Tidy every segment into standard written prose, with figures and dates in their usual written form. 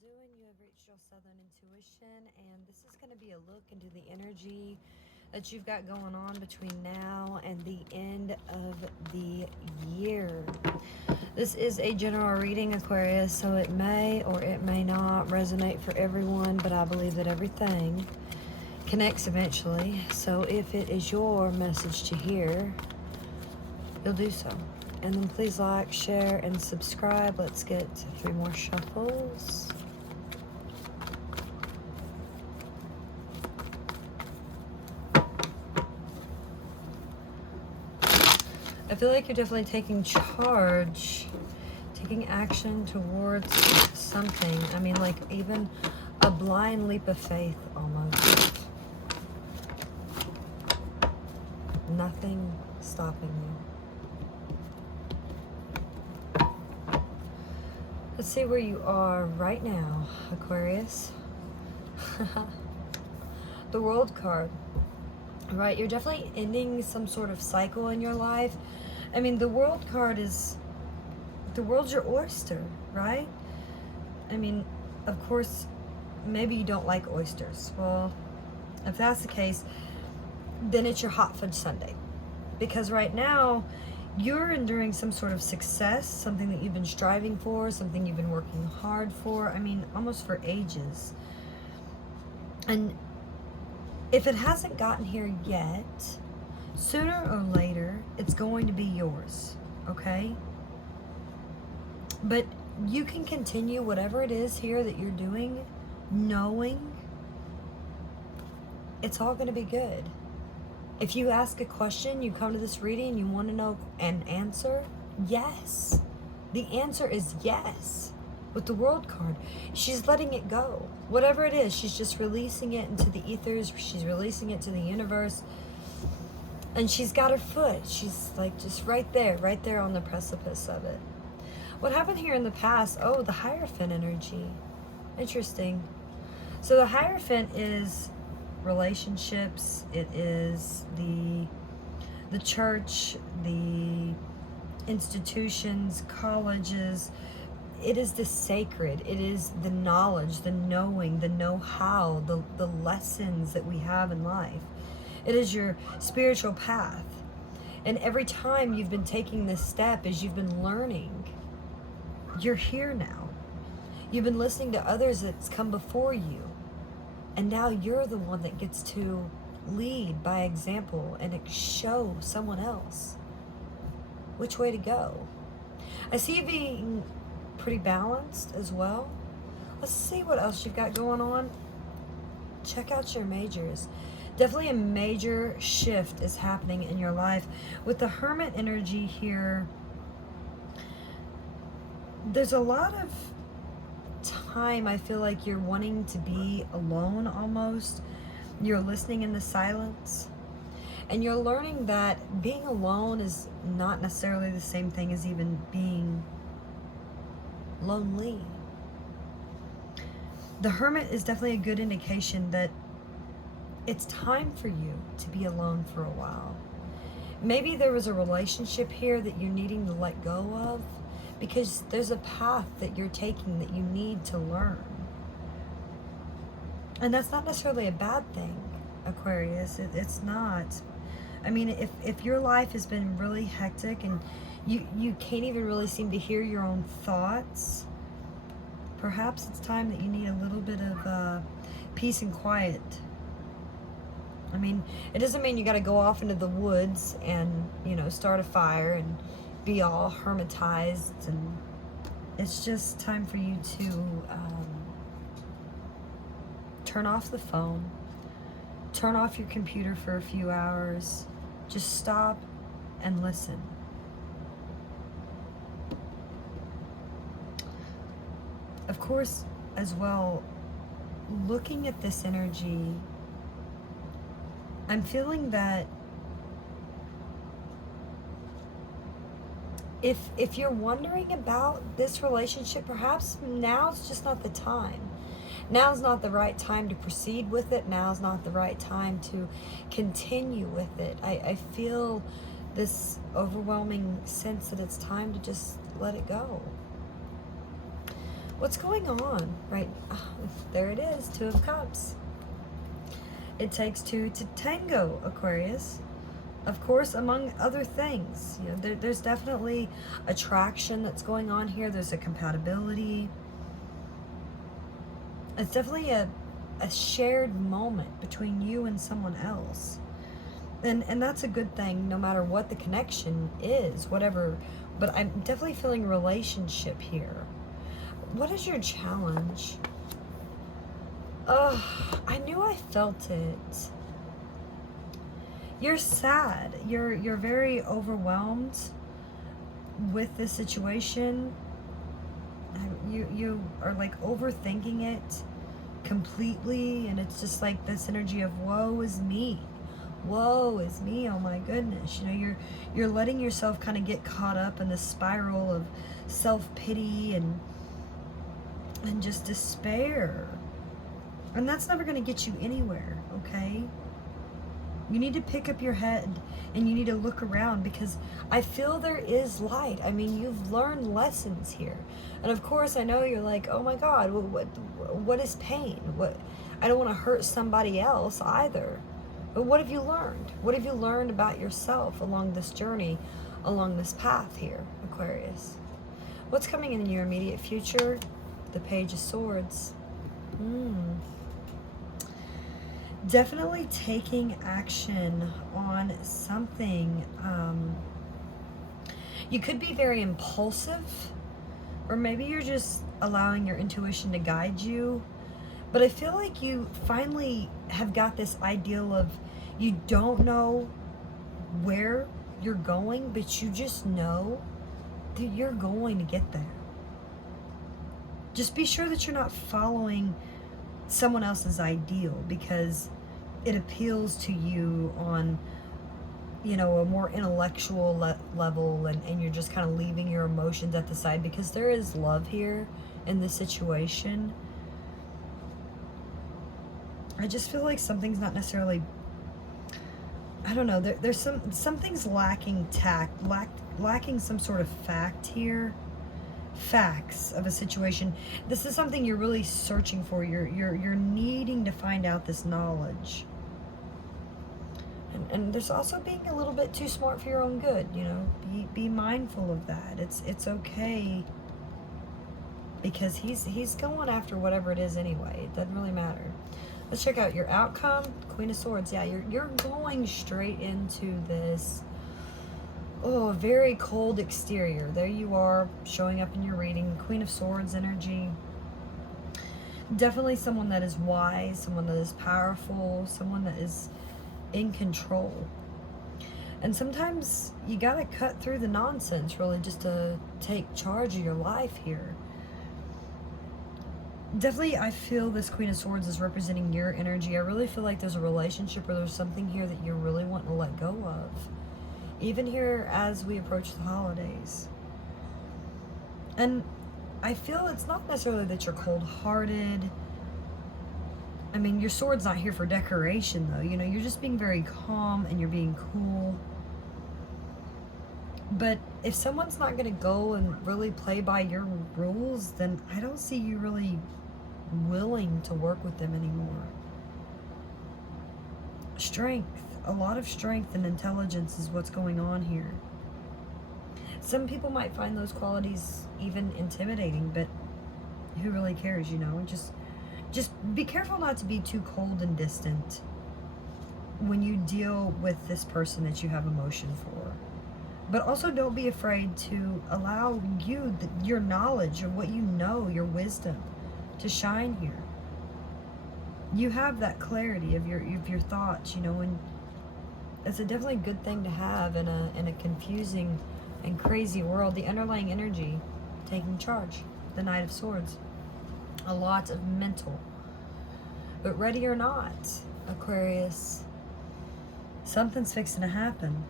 doing? You have reached your Southern Intuition, and this is going to be a look into the energy that you've got going on between now and the end of the year. This is a general reading, Aquarius, so it may or it may not resonate for everyone, but I believe that everything connects eventually. So if it is your message to hear, you'll do so. And then please like, share, and subscribe. Let's get 3 more shuffles. I feel like you're definitely taking charge, taking action towards something. I mean, like even a blind leap of faith almost. Nothing stopping you. Let's see where you are right now, Aquarius. The World card. Right, you're definitely ending some sort of cycle in your life. I mean, the World card is, the world's your oyster, right? I mean, of course, maybe you don't like oysters. Well, if that's the case, then it's your hot fudge sundae. Because right now, you're enduring some sort of success, something that you've been striving for, something you've been working hard for. I mean, almost for ages. And if it hasn't gotten here yet, sooner or later, it's going to be yours, okay? But you can continue whatever it is here that you're doing, knowing it's all going to be good. If you ask a question, you come to this reading, you want to know an answer, yes. The answer is yes. With the World card, she's letting it go. Whatever it is, she's just releasing it into the ethers. She's releasing it to the universe. And she's got her foot. She's like just right there on the precipice of it. What happened here in the past? Oh, the Hierophant energy. Interesting. So the Hierophant is relationships. It is the church, the institutions, colleges. It is the sacred. It is the knowledge, the knowing, the know-how, the lessons that we have in life. It is your spiritual path. And every time you've been taking this step as you've been learning, you're here now. You've been listening to others that's come before you. And now you're the one that gets to lead by example and show someone else which way to go. I see you being pretty balanced as well. Let's see what else you've got going on. Check out your majors. Definitely a major shift is happening in your life. With the Hermit energy here, there's a lot of time I feel like you're wanting to be alone almost. You're listening in the silence. And you're learning that being alone is not necessarily the same thing as even being lonely. The Hermit is definitely a good indication that it's time for you to be alone for a while. Maybe there was a relationship here that you're needing to let go of because there's a path that you're taking that you need to learn. And that's not necessarily a bad thing, Aquarius. It's not. I mean, if your life has been really hectic and you can't even really seem to hear your own thoughts, perhaps it's time that you need a little bit of peace and quiet. I mean, it doesn't mean you got to go off into the woods and, you know, start a fire and be all hermetized. And it's just time for you to turn off the phone, turn off your computer for a few hours, just stop and listen. Of course, as well, looking at this energy, I'm feeling that if you're wondering about this relationship, perhaps now's just not the time. Now's not the right time to proceed with it. Now's not the right time to continue with it. I feel this overwhelming sense that it's time to just let it go. What's going on, right? Oh, there it is, Two of Cups. It takes two to tango, Aquarius. Of course, among other things. You know, there's definitely attraction that's going on here. There's a compatibility. It's definitely a shared moment between you and someone else. And that's a good thing, no matter what the connection is, whatever. But I'm definitely feeling relationship here. What is your challenge? I knew I felt it. You're sad. You're very overwhelmed with this situation. You are like overthinking it completely, and it's just like this energy of woe is me. Woe is me, oh my goodness. You know, you're letting yourself kind of get caught up in this spiral of self-pity and just despair. And that's never going to get you anywhere, okay? You need to pick up your head and you need to look around, because I feel there is light. I mean, you've learned lessons here. And of course, I know you're like, oh my God, what is pain? I don't want to hurt somebody else either. But what have you learned? What have you learned about yourself along this journey, along this path here, Aquarius? What's coming in your immediate future? The Page of Swords. Definitely taking action on something. You could be very impulsive, or maybe you're just allowing your intuition to guide you. But I feel like you finally have got this ideal of, you don't know where you're going, but you just know that you're going to get there. Just be sure that you're not following someone else's ideal because it appeals to you on, you know, a more intellectual level, and you're just kind of leaving your emotions at the side, because there is love here in this situation. I just feel like something's not necessarily, I don't know, there's something's lacking tact, lacking some sort of fact here. Facts of a situation. This is something you're really searching for. You're needing to find out this knowledge. And there's also being a little bit too smart for your own good, you know. Be mindful of that. It's okay, because he's going after whatever it is anyway. It doesn't really matter. Let's check out your outcome. Queen of Swords. Yeah, you're going straight into this, oh, very cold exterior. There you are, showing up in your reading. Queen of Swords energy. Definitely someone that is wise, someone that is powerful, someone that is in control. And sometimes you gotta cut through the nonsense, really, just to take charge of your life here. Definitely, I feel this Queen of Swords is representing your energy. I really feel like there's a relationship, or there's something here that you're really wanting to let go of. Even here as we approach the holidays. And I feel it's not necessarily that you're cold-hearted. I mean, your sword's not here for decoration, though. You know, you're just being very calm and you're being cool. But if someone's not going to go and really play by your rules, then I don't see you really willing to work with them anymore. Strength. A lot of strength and intelligence is what's going on here. Some people might find those qualities even intimidating, but who really cares, you know? Just be careful not to be too cold and distant when you deal with this person that you have emotion for. But also don't be afraid to allow your knowledge of what you know, your wisdom, to shine here. You have that clarity of your thoughts, you know, and it's a definitely good thing to have in a confusing and crazy world. The underlying energy taking charge. The Knight of Swords. A lot of mental. But ready or not, Aquarius, something's fixing to happen.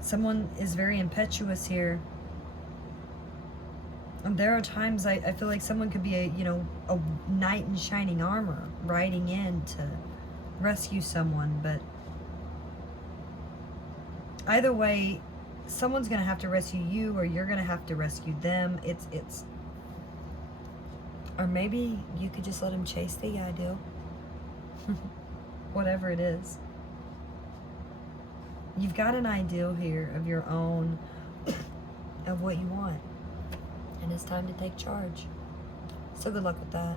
Someone is very impetuous here. And there are times I feel like someone could be a knight in shining armor riding in to rescue someone, but either way, someone's going to have to rescue you, or you're going to have to rescue them. Or maybe you could just let them chase the ideal. Whatever it is. You've got an ideal here of your own, of what you want. And it's time to take charge. So good luck with that.